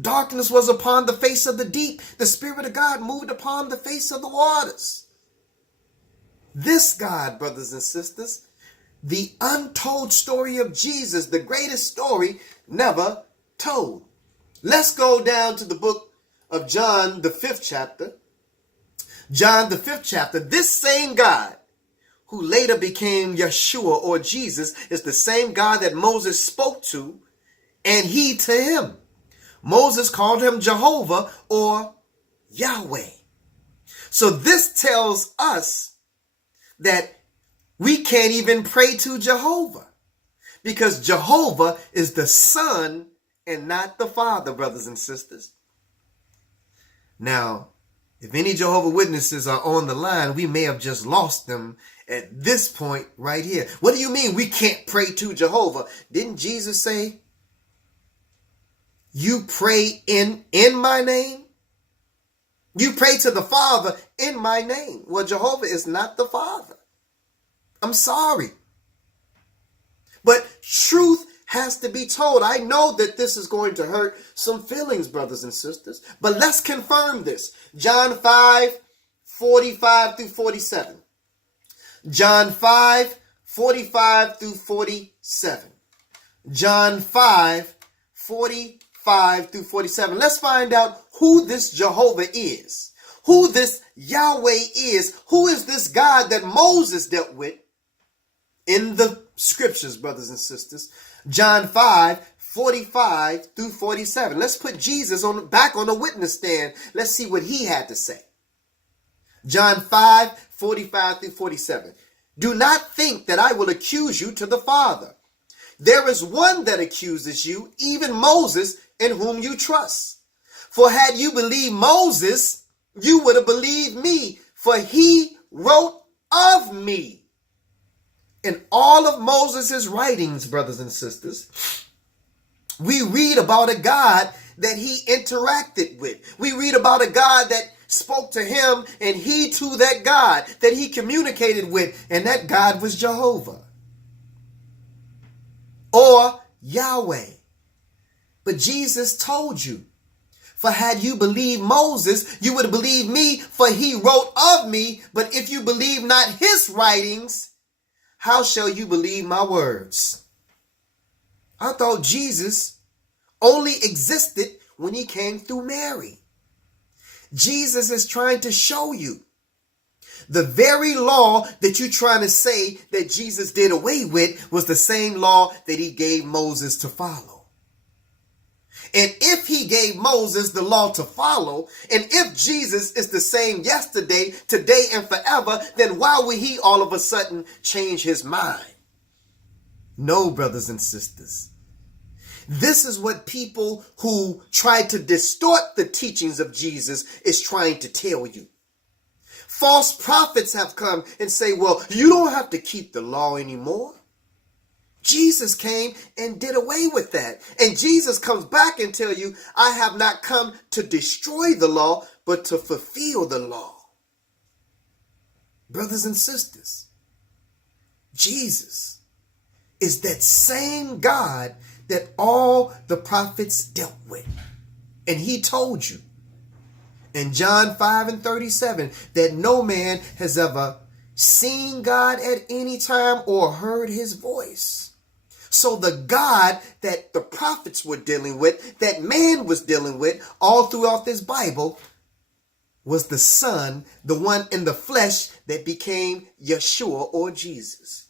Darkness was upon the face of the deep. The Spirit of God moved upon the face of the waters. This God, brothers and sisters, the untold story of Jesus, the greatest story never told. Let's go down to the book of John, the 5th chapter. John, the 5th chapter. This same God who later became Yeshua or Jesus is the same God that Moses spoke to and he to him. Moses called him Jehovah or Yahweh. So this tells us that we can't even pray to Jehovah because Jehovah is the Son and not the Father, brothers and sisters. Now, if any Jehovah Witnesses are on the line, we may have just lost them at this point right here. What do you mean we can't pray to Jehovah? Didn't Jesus say, you pray in my name? You pray to the Father in my name. Well, Jehovah is not the Father. I'm sorry. But truth has to be told. I know that this is going to hurt some feelings, brothers and sisters, but let's confirm this. John 5:45 through 47. John 5:45 through 47. John 5:45 through 47. Let's find out who this Jehovah is, who this Yahweh is, who is this God that Moses dealt with in the scriptures, brothers and sisters. John 5:45 through 47. Let's put Jesus back on the witness stand. Let's see what he had to say. John 5:45 through 47. Do not think that I will accuse you to the Father. There is one that accuses you, even Moses, in whom you trust. For had you believed Moses, you would have believed me, for he wrote of me. In all of Moses' writings, brothers and sisters, we read about a God that he interacted with. We read about a God that spoke to him and he to that God that he communicated with, and that God was Jehovah or Yahweh. But Jesus told you, for had you believed Moses, you would have believed me, for he wrote of me. But if you believe not his writings, how shall you believe my words? I thought Jesus only existed when he came through Mary. Jesus is trying to show you the very law that you're trying to say that Jesus did away with was the same law that he gave Moses to follow. And if he gave Moses the law to follow, and if Jesus is the same yesterday, today, and forever, then why would he all of a sudden change his mind? No, brothers and sisters. This is what people who try to distort the teachings of Jesus is trying to tell you. False prophets have come and say, well, you don't have to keep the law anymore. Jesus came and did away with that. And Jesus comes back and tell you, I have not come to destroy the law, but to fulfill the law. Brothers and sisters, Jesus is that same God that all the prophets dealt with. And he told you in John 5:37 that no man has ever seen God at any time or heard his voice. So the God that the prophets were dealing with, that man was dealing with all throughout this Bible, was the Son, the one in the flesh that became Yeshua or Jesus.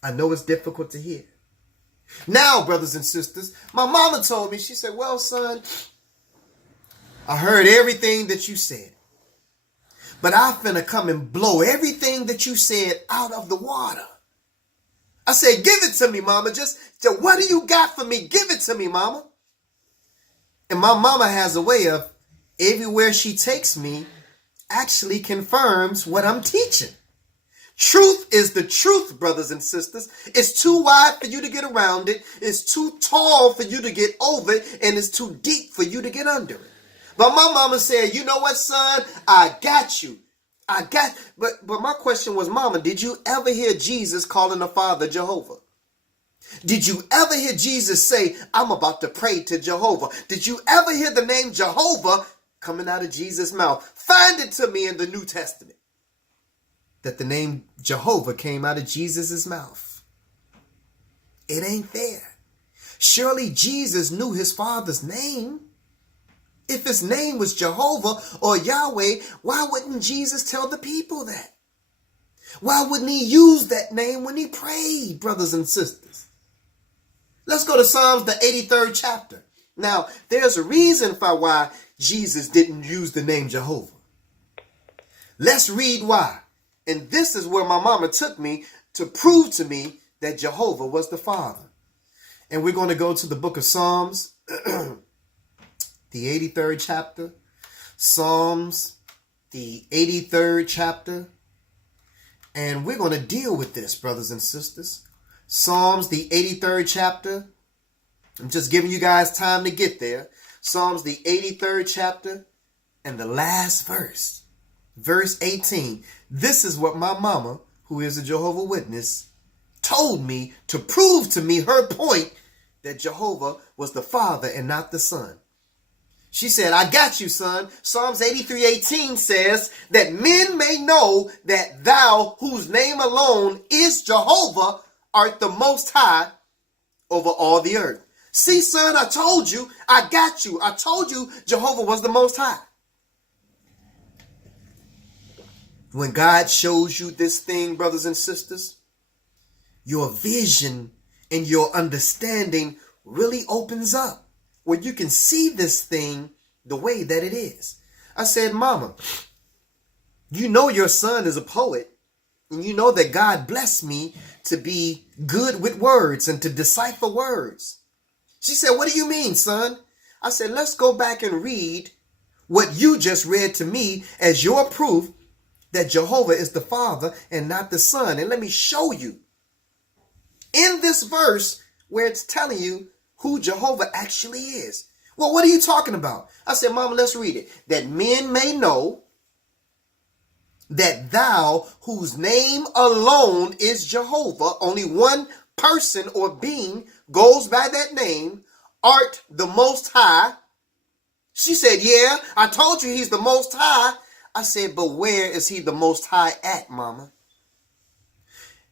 I know it's difficult to hear. Now, brothers and sisters, my mama told me, she said, well, son, I heard everything that you said, but I'm finna come and blow everything that you said out of the water. I said, give it to me, mama. Just what do you got for me? Give it to me, mama. And my mama has a way of everywhere she takes me actually confirms what I'm teaching. Truth is the truth, brothers and sisters. It's too wide for you to get around it. It's too tall for you to get over it. And it's too deep for you to get under it. But my mama said, you know what, son? I got you. But my question was, mama, did you ever hear Jesus calling the Father Jehovah? Did you ever hear Jesus say, I'm about to pray to Jehovah? Did you ever hear the name Jehovah coming out of Jesus' mouth? Find it to me in the New Testament that the name Jehovah came out of Jesus' mouth. It ain't there. Surely Jesus knew his Father's name. If his name was Jehovah or Yahweh, why wouldn't Jesus tell the people that? Why wouldn't he use that name when he prayed, brothers and sisters? Let's go to Psalms, the 83rd chapter. Now, there's a reason for why Jesus didn't use the name Jehovah. Let's read why. And this is where my mama took me to prove to me that Jehovah was the Father. And we're going to go to the book of Psalms, the 83rd chapter. Psalms, the 83rd chapter. And we're going to deal with this, brothers and sisters. Psalms, the 83rd chapter. I'm just giving you guys time to get there. Psalms, the 83rd chapter, and the last verse, verse 18. This is what my mama, who is a Jehovah's Witness, told me to prove to me her point that Jehovah was the Father and not the Son. She said, I got you, son. Psalms 83:18 says that men may know that thou, whose name alone is Jehovah, art the most high over all the earth. See, son, I told you, I got you. I told you Jehovah was the most high. When God shows you this thing, brothers and sisters, your vision and your understanding really opens up, where you can see this thing the way that it is. I said, Mama, you know your son is a poet, and you know that God blessed me to be good with words and to decipher words. She said, what do you mean, son? I said, let's go back and read what you just read to me as your proof that Jehovah is the Father and not the Son. And let me show you in this verse where it's telling you who Jehovah actually is. Well, what are you talking about? I said, Mama, let's read it. That men may know that thou, whose name alone is Jehovah, only one person or being goes by that name, art the Most High. She said, yeah, I told you he's the Most High. I said, but where is he the Most High at, Mama?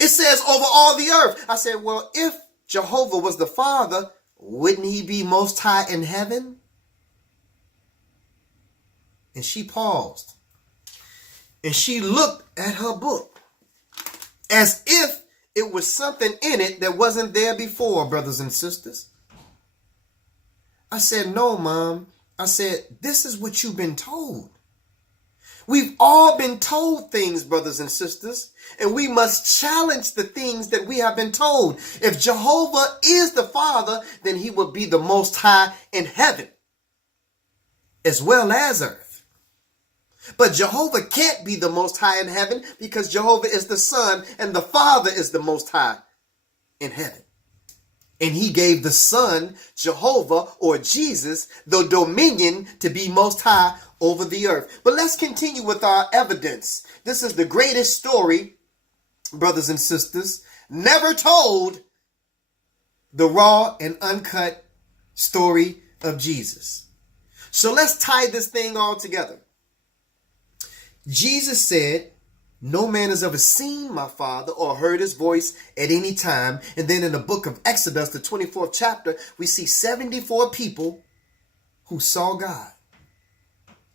It says over all the earth. I said, well, if Jehovah was the Father, wouldn't he be most high in heaven? And she paused. And she looked at her book as if it was something in it that wasn't there before, brothers and sisters. I said, no, Mom. I said, this is what you've been told. We've all been told things, brothers and sisters, and we must challenge the things that we have been told. If Jehovah is the Father, then he would be the Most High in heaven as well as earth. But Jehovah can't be the Most High in heaven because Jehovah is the Son and the Father is the Most High in heaven. And he gave the Son, Jehovah or Jesus, the dominion to be most high over the earth. But let's continue with our evidence. This is the greatest story, brothers and sisters, never told, the raw and uncut story of Jesus. So let's tie this thing all together. Jesus said, no man has ever seen my Father or heard his voice at any time. And then in the book of Exodus, the 24th chapter, we see 74 people who saw God.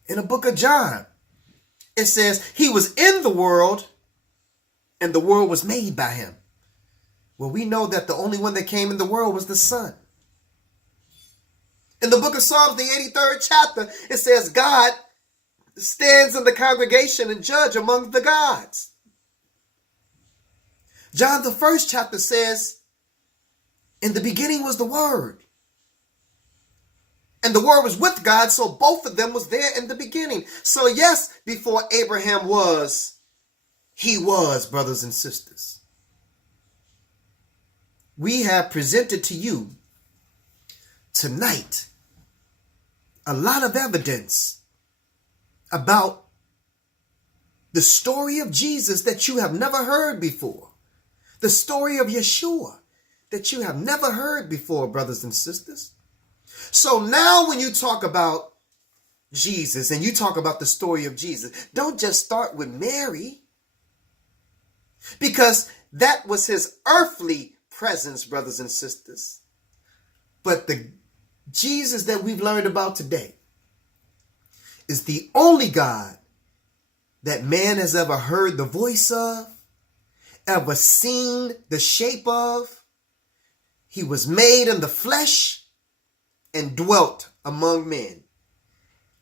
In the book of John, it says he was in the world and the world was made by him. Well, we know that the only one that came in the world was the Son. In the book of Psalms, the 83rd chapter, it says God stands in the congregation and judge among the gods. John, the 1st chapter says, in the beginning was the Word. And the Word was with God, so both of them was there in the beginning. So yes, before Abraham was, he was, brothers and sisters. We have presented to you tonight a lot of evidence about the story of Jesus that you have never heard before. The story of Yeshua. that you have never heard before, brothers and sisters. So now when you talk about Jesus and you talk about the story of Jesus, don't just start with Mary, because that was his earthly presence, brothers and sisters. But the Jesus that we've learned about today is the only God that man has ever heard the voice of, ever seen the shape of. He was made in the flesh and dwelt among men.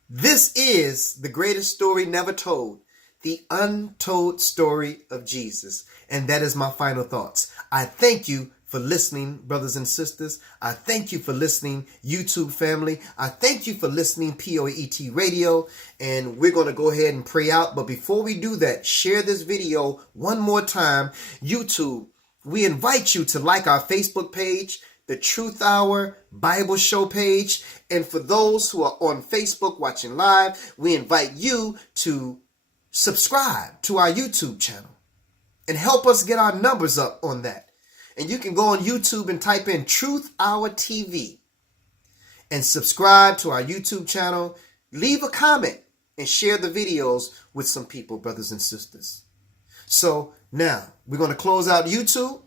This is the greatest story never told, the untold story of Jesus. And that is my final thoughts. I thank you for listening, brothers and sisters. I thank you for listening, YouTube family. I thank you for listening, POET Radio. And we're going to go ahead and pray out. But before we do that, share this video one more time. YouTube, we invite you to like our Facebook page, the Truth Hour Bible Show page. And for those who are on Facebook watching live, we invite you to subscribe to our YouTube channel and help us get our numbers up on that. And you can go on YouTube and type in Truth Hour TV and subscribe to our YouTube channel. Leave a comment and share the videos with some people, brothers and sisters. So now we're going to close out YouTube.